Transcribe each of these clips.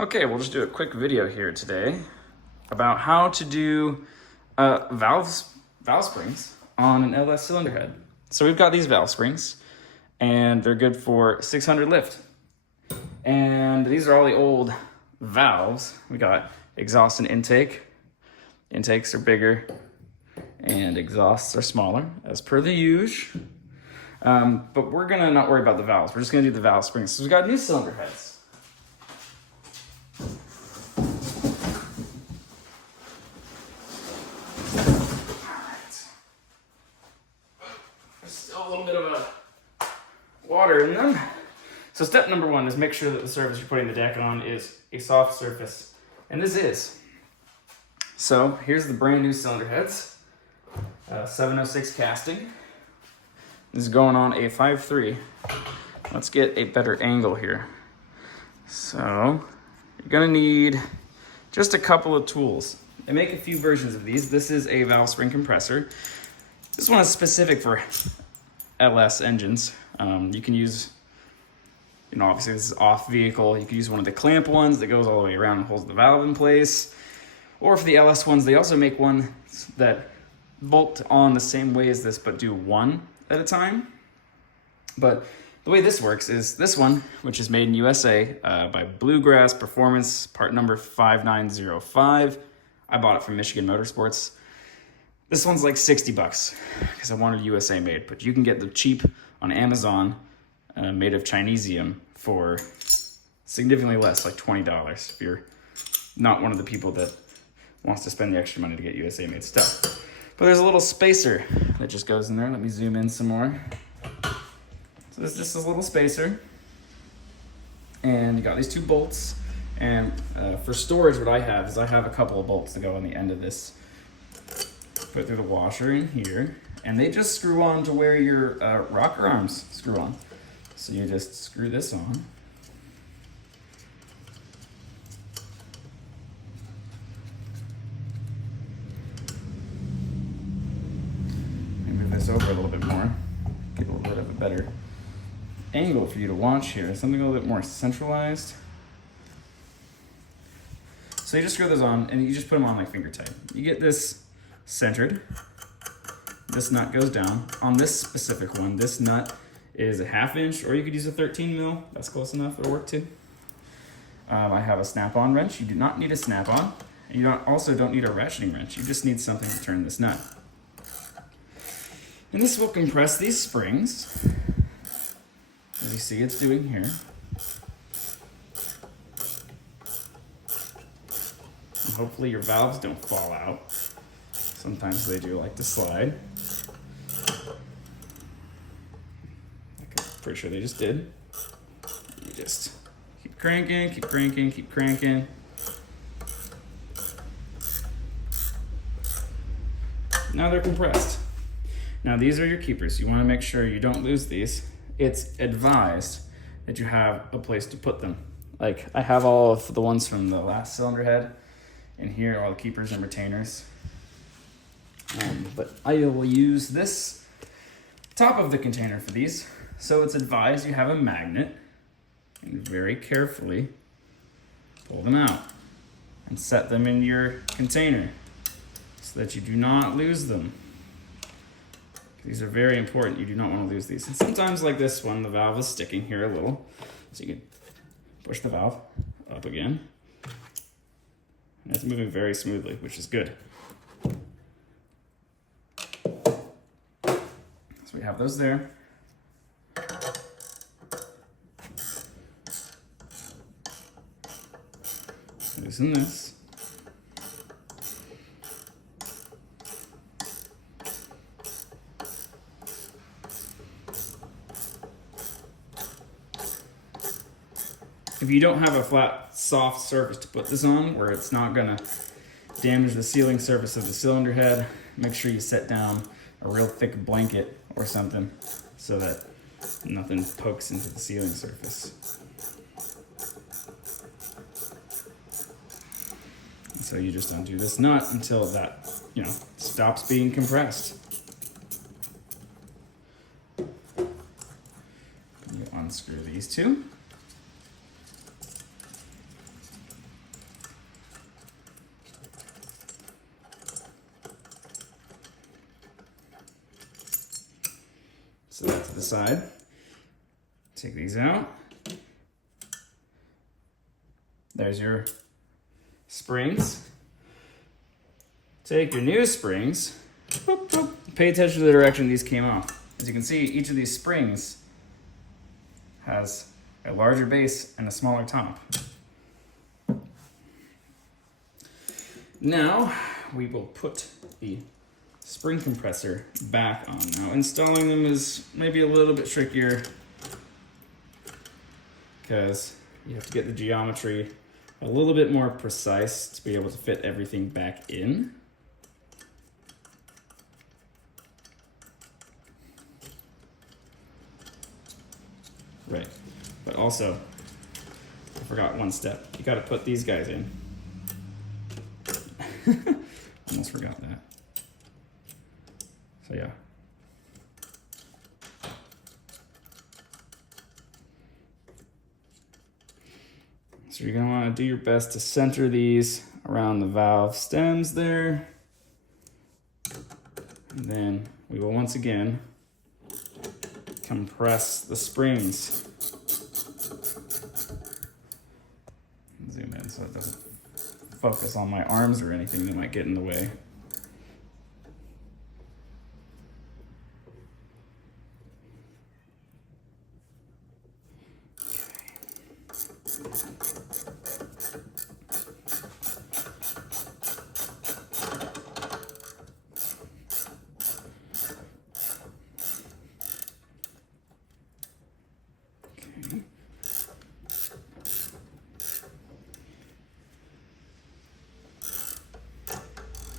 Okay, we'll just do a quick video here today about how to do valve springs on an LS cylinder head. So we've got these valve springs, and they're good for 600 lift. And these are all the old valves. We got exhaust and intake. Intakes are bigger, and exhausts are smaller, as per the usual. But we're gonna not worry about the valves. We're just gonna do the valve springs. So we've got new cylinder heads. Still a little bit of water in them. So step number one is make sure that the surface you're putting the deck on is a soft surface. And this is. So here's the brand new cylinder heads. 706 casting. This is going on a 5.3. Let's get a better angle here. So you're gonna need just a couple of tools. They make a few versions of these. This is a valve spring compressor. This one is specific for LS engines. You can use, obviously this is off vehicle. You can use one of the clamp ones that goes all the way around and holds the valve in place. Or for the LS ones, they also make one that bolt on the same way as this, but do one at a time. But the way this works is this one, which is made in USA by Bluegrass Performance, part number 5905. I bought it from Michigan Motorsports. This one's like 60 bucks because I wanted USA made, but you can get the cheap on Amazon made of Chinesium for significantly less, like $20 if you're not one of the people that wants to spend the extra money to get USA made stuff. But there's a little spacer that just goes in there. Let me zoom in some more. So this is just a little spacer. And you got these two bolts. And for storage, what I have is I have a couple of bolts that go on the end of this. Put through the washer in here, and they just screw on to where your rocker arms screw on. So you just screw this on. Let me move this over a little bit more. Get a little bit of a better angle for you to watch here. Something a little bit more centralized. So you just screw those on, and you just put them on like finger tight. You get this centered. This nut goes down. On this specific one, this nut is a 1/2 inch, or you could use a 13 mil. That's close enough. It'll work too. I have a snap-on wrench. You do not need a snap-on. And you also don't need a ratcheting wrench. You just need something to turn this nut. And this will compress these springs, as you see it's doing here. And hopefully your valves don't fall out. Sometimes they do like to slide. I'm pretty sure they just did. You just keep cranking, keep cranking, keep cranking. Now they're compressed. Now these are your keepers. You want to make sure you don't lose these. It's advised that you have a place to put them. Like I have all of the ones from the last cylinder head in here, all the keepers and retainers. But I will use this top of the container for these. So it's advised you have a magnet, and very carefully pull them out and set them in your container so that you do not lose them. These are very important. You do not want to lose these. And sometimes like this one, the valve is sticking here a little. So you can push the valve up again. And it's moving very smoothly, which is good. So we have those there. Loosen this. If you don't have a flat, soft surface to put this on, where it's not gonna damage the sealing surface of the cylinder head, make sure you set down a real thick blanket or something so that nothing pokes into the sealing surface. And so you just undo this nut until that, stops being compressed. You unscrew these two. to the side. Take these out. There's your springs. Take your new springs. Whoop, whoop. Pay attention to the direction these came off. As you can see, each of these springs has a larger base and a smaller top. Now we will put the spring compressor back on. Now installing them is maybe a little bit trickier because you have to get the geometry a little bit more precise to be able to fit everything back in. Right, but also, I forgot one step. You gotta put these guys in. Almost forgot that. So yeah. So you're gonna wanna do your best to center these around the valve stems there. And then we will once again compress the springs. Zoom in so it doesn't focus on my arms or anything that might get in the way.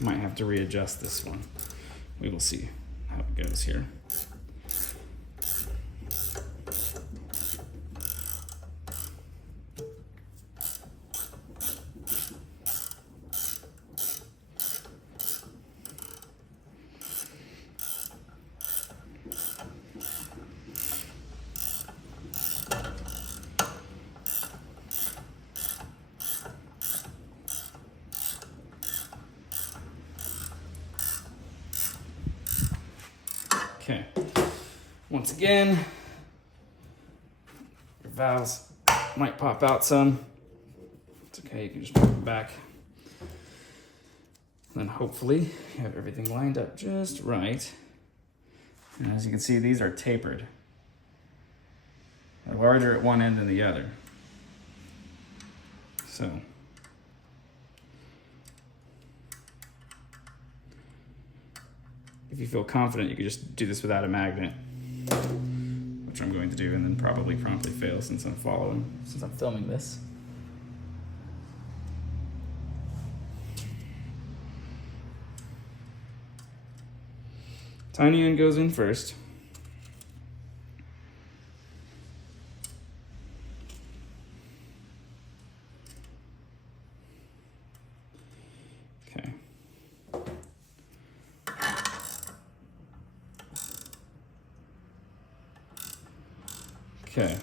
Might have to readjust this one. We will see how it goes here. Okay, once again, your valves might pop out some. It's okay, you can just put them back. And then hopefully you have everything lined up just right. And as you can see, these are tapered. They're larger at one end than the other. So, if you feel confident, you can just do this without a magnet, which I'm going to do and then probably promptly fail since I'm filming this. Tiny end goes in first. Okay. Okay.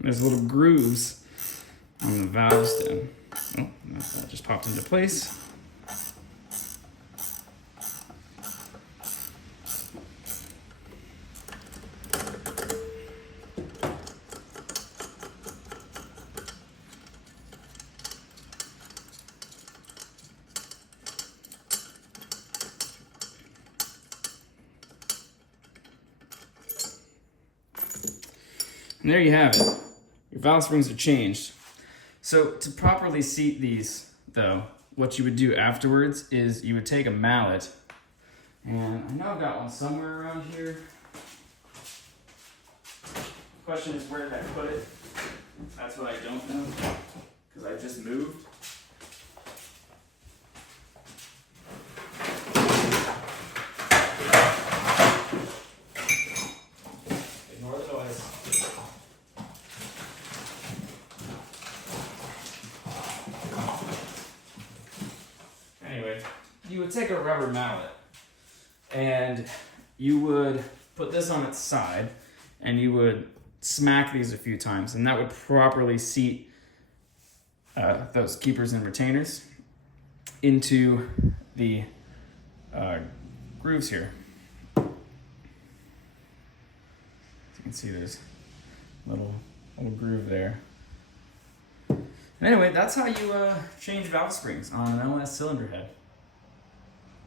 There's little grooves on the valve stem. Oh, that just popped into place. And there you have it. Your valve springs are changed. So to properly seat these, though, what you would do afterwards is you would take a mallet, and I know I've got one somewhere around here. The question is, where did I put it? That's what I don't know, because I just moved. Ignore the noise. Anyway, you would take a rubber mallet and you would put this on its side and you would smack these a few times, and that would properly seat those keepers and retainers into the grooves here. As you can see, there's a little groove there. And anyway, that's how you change valve springs on an LS cylinder head.